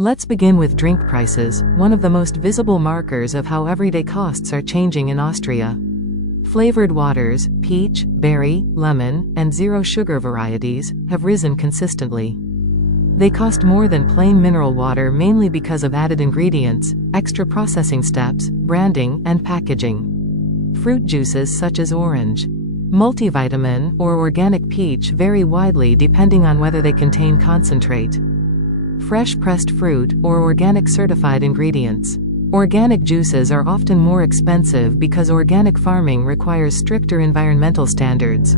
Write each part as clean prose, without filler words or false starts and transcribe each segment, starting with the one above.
Let's begin with drink prices, one of the most visible markers of how everyday costs are changing in Austria. Flavored waters, peach, berry, lemon, and zero-sugar varieties, have risen consistently. They cost more than plain mineral water mainly because of added ingredients, extra processing steps, branding, and packaging. Fruit juices such as orange, multivitamin, or organic peach vary widely depending on whether they contain concentrate, fresh pressed fruit, or organic certified ingredients. Organic juices are often more expensive because organic farming requires stricter environmental standards,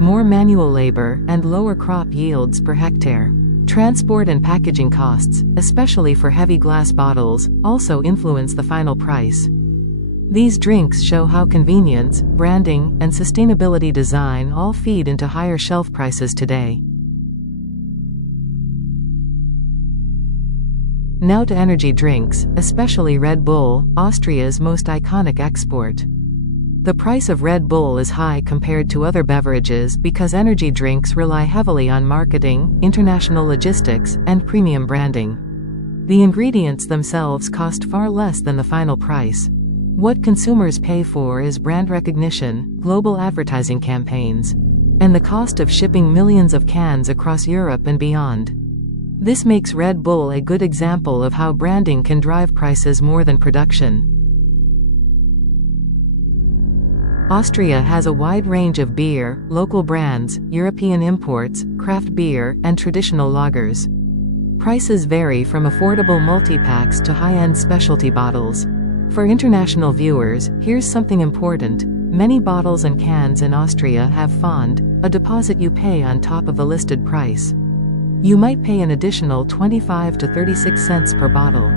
more manual labor, and lower crop yields per hectare. Transport and packaging costs, especially for heavy glass bottles, also influence the final price. These drinks show how convenience, branding, and sustainability design all feed into higher shelf prices today. Now to energy drinks, especially Red Bull, Austria's most iconic export. The price of Red Bull is high compared to other beverages because energy drinks rely heavily on marketing, international logistics, and premium branding. The ingredients themselves cost far less than the final price. What consumers pay for is brand recognition, global advertising campaigns, and the cost of shipping millions of cans across Europe and beyond. This makes Red Bull a good example of how branding can drive prices more than production. Austria has a wide range of beer, local brands, European imports, craft beer, and traditional lagers. Prices vary from affordable multi-packs to high-end specialty bottles. For international viewers, here's something important. Many bottles and cans in Austria have Pfand, a deposit you pay on top of the listed price. You might pay an additional 25 to 36 cents per bottle,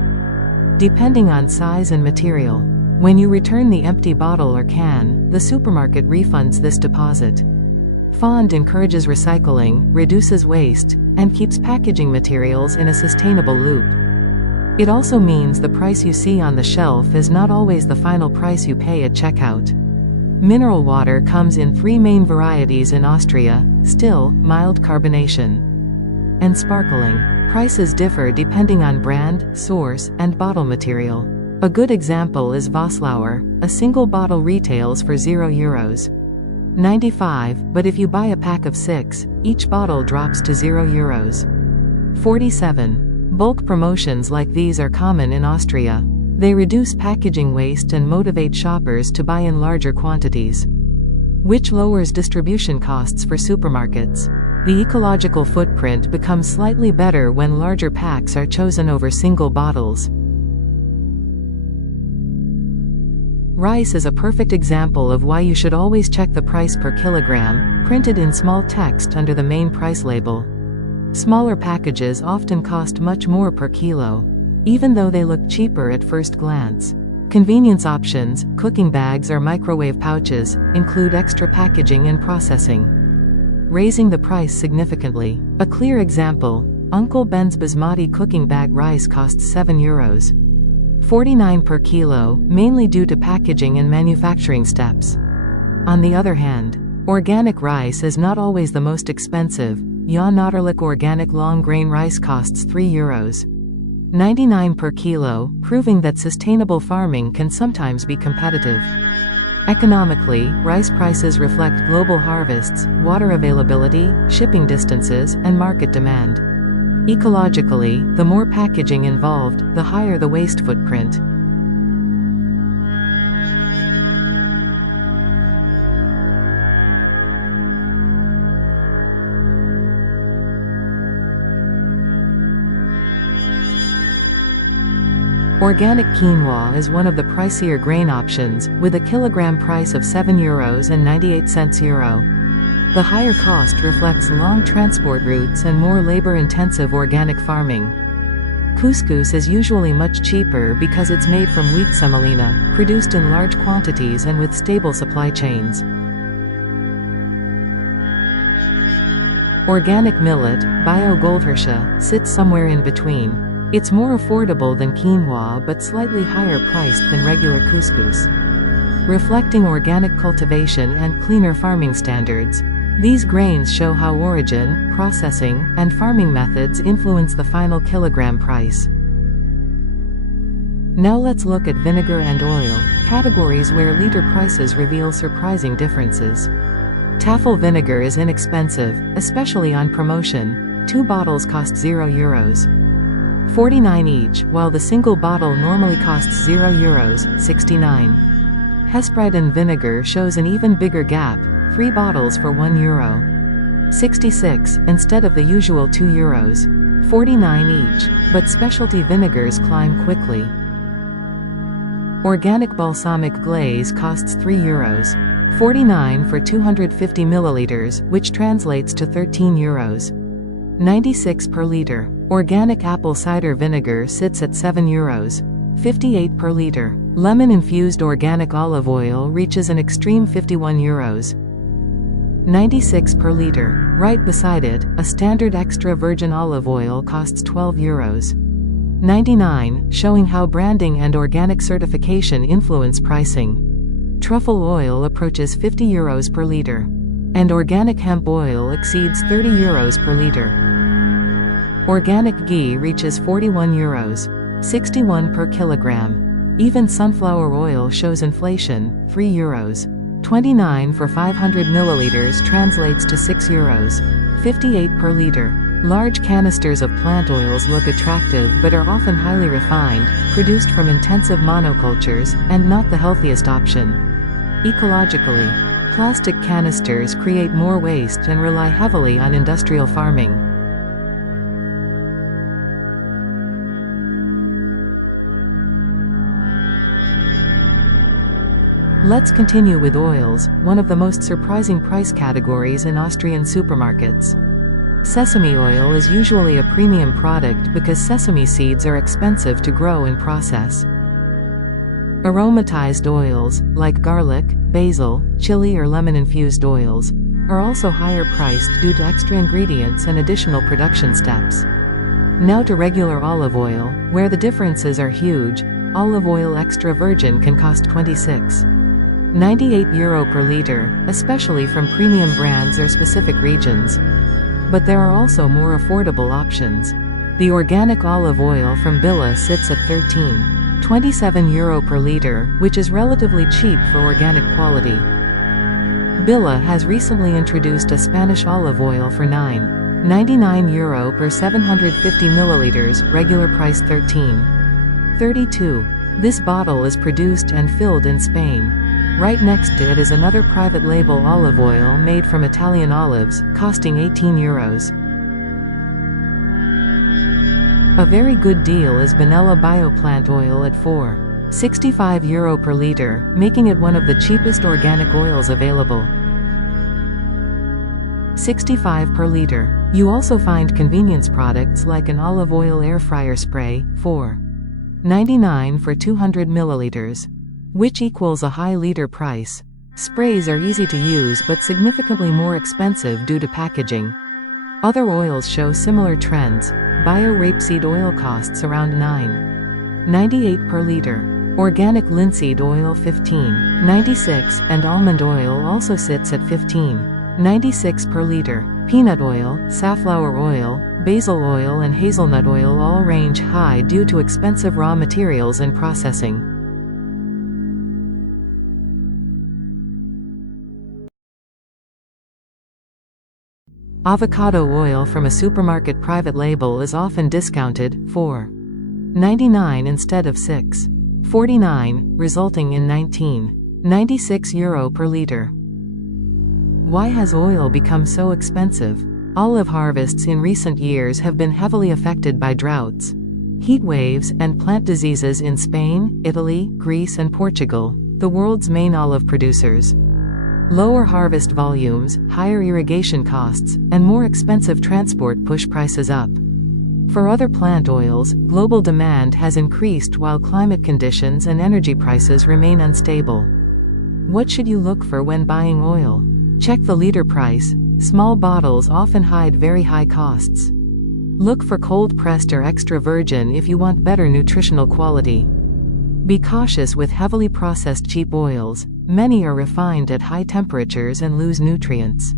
depending on size and material. When you return the empty bottle or can, the supermarket refunds this deposit. Pfand encourages recycling, reduces waste, and keeps packaging materials in a sustainable loop. It also means the price you see on the shelf is not always the final price you pay at checkout. Mineral water comes in 3 main varieties in Austria: still, mild carbonation, and sparkling. Prices differ depending on brand, source, and bottle material. A good example is Voslauer. A single bottle retails for €0.95, but if you buy a pack of 6, each bottle drops to €0.47. Bulk promotions like these are common in Austria. They reduce packaging waste and motivate shoppers to buy in larger quantities, which lowers distribution costs for supermarkets. The ecological footprint becomes slightly better when larger packs are chosen over single bottles. Rice is a perfect example of why you should always check the price per kilogram, printed in small text under the main price label. Smaller packages often cost much more per kilo, even though they look cheaper at first glance. Convenience options, cooking bags or microwave pouches, include extra packaging and processing, raising the price significantly. A clear example, Uncle Ben's basmati cooking bag rice costs €7.49 per kilo, mainly due to packaging and manufacturing steps. On the other hand, organic rice is not always the most expensive. Ja Naturlich organic long grain rice costs €3.99 per kilo, proving that sustainable farming can sometimes be competitive. Economically, rice prices reflect global harvests, water availability, shipping distances, and market demand. Ecologically, the more packaging involved, the higher the waste footprint. Organic quinoa is one of the pricier grain options, with a kilogram price of €7.98. The higher cost reflects long transport routes and more labor-intensive organic farming. Couscous is usually much cheaper because it's made from wheat semolina, produced in large quantities and with stable supply chains. Organic millet, Bio-Goldhirsche, sits somewhere in between. It's more affordable than quinoa but slightly higher priced than regular couscous. Reflecting organic cultivation and cleaner farming standards, These grains show how origin, processing, and farming methods influence the final kilogram price. Now let's look at vinegar and oil, categories where liter prices reveal surprising differences. Taffel vinegar is inexpensive, especially on promotion. 2 bottles cost €0.49 each, while the single bottle normally costs €0.69. Hesperidin vinegar shows an even bigger gap, 3 bottles for €1.66, instead of the usual €2.49 each, but specialty vinegars climb quickly. Organic balsamic glaze costs €3.49 for 250 milliliters, which translates to €13.96 per liter. Organic apple cider vinegar sits at €7.58 per liter. Lemon-infused organic olive oil reaches an extreme €51.96 per liter. Right beside it, a standard extra virgin olive oil costs €12.99, showing how branding and organic certification influence pricing. Truffle oil approaches €50 per liter. And organic hemp oil exceeds €30 per liter. Organic ghee reaches €41.61 per kilogram. Even sunflower oil shows inflation, €3.29 for 500 milliliters translates to €6.58 per liter. Large canisters of plant oils look attractive but are often highly refined, produced from intensive monocultures, and not the healthiest option. Ecologically, plastic canisters create more waste and rely heavily on industrial farming. Let's continue with oils, one of the most surprising price categories in Austrian supermarkets. Sesame oil is usually a premium product because sesame seeds are expensive to grow and process. Aromatized oils, like garlic, basil, chili or lemon-infused oils, are also higher priced due to extra ingredients and additional production steps. Now to regular olive oil, where the differences are huge. Olive oil extra virgin can cost €26.98 per liter, especially from premium brands or specific regions. But there are also more affordable options. The organic olive oil from Billa sits at €13.27 per liter, which is relatively cheap for organic quality. Billa has recently introduced a Spanish olive oil for €9.99 per 750 milliliters, regular price €13.32. This bottle is produced and filled in Spain. Right next to it is another private label olive oil made from Italian olives, costing €18. A very good deal is Benella bioplant oil at €4.65 per liter, making it one of the cheapest organic oils available. $65 per liter. You also find convenience products like an olive oil air fryer spray, $4.99 for 200 milliliters. Which equals a high liter price. Sprays are easy to use but significantly more expensive due to packaging. Other oils show similar trends. Bio rapeseed oil costs around $9.98 per liter. Organic linseed oil $15.96, and almond oil also sits at $15.96 per liter. Peanut oil, safflower oil, basil oil and hazelnut oil all range high due to expensive raw materials and processing. Avocado oil from a supermarket private label is often discounted, $4.99 instead of $6.49, resulting in €19.96 per liter. Why has oil become so expensive? Olive harvests in recent years have been heavily affected by droughts, heat waves, and plant diseases in Spain, Italy, Greece and Portugal, the world's main olive producers. Lower harvest volumes, higher irrigation costs, and more expensive transport push prices up. For other plant oils, global demand has increased while climate conditions and energy prices remain unstable. What should you look for when buying oil? Check the liter price. Small bottles often hide very high costs. Look for cold-pressed or extra virgin if you want better nutritional quality. Be cautious with heavily processed cheap oils. Many are refined at high temperatures and lose nutrients.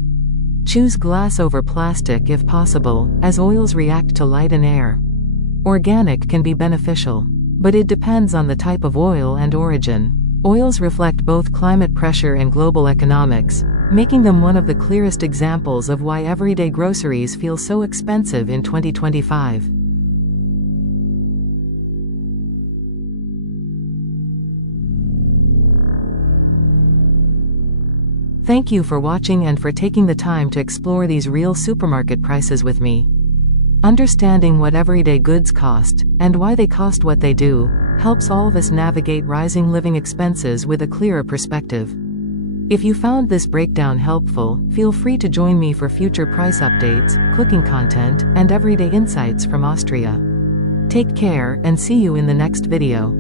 Choose glass over plastic if possible, as oils react to light and air. Organic can be beneficial, but it depends on the type of oil and origin. Oils reflect both climate pressure and global economics, making them one of the clearest examples of why everyday groceries feel so expensive in 2025. Thank you for watching and for taking the time to explore these real supermarket prices with me. Understanding what everyday goods cost, and why they cost what they do, helps all of us navigate rising living expenses with a clearer perspective. If you found this breakdown helpful, feel free to join me for future price updates, cooking content, and everyday insights from Austria. Take care and see you in the next video.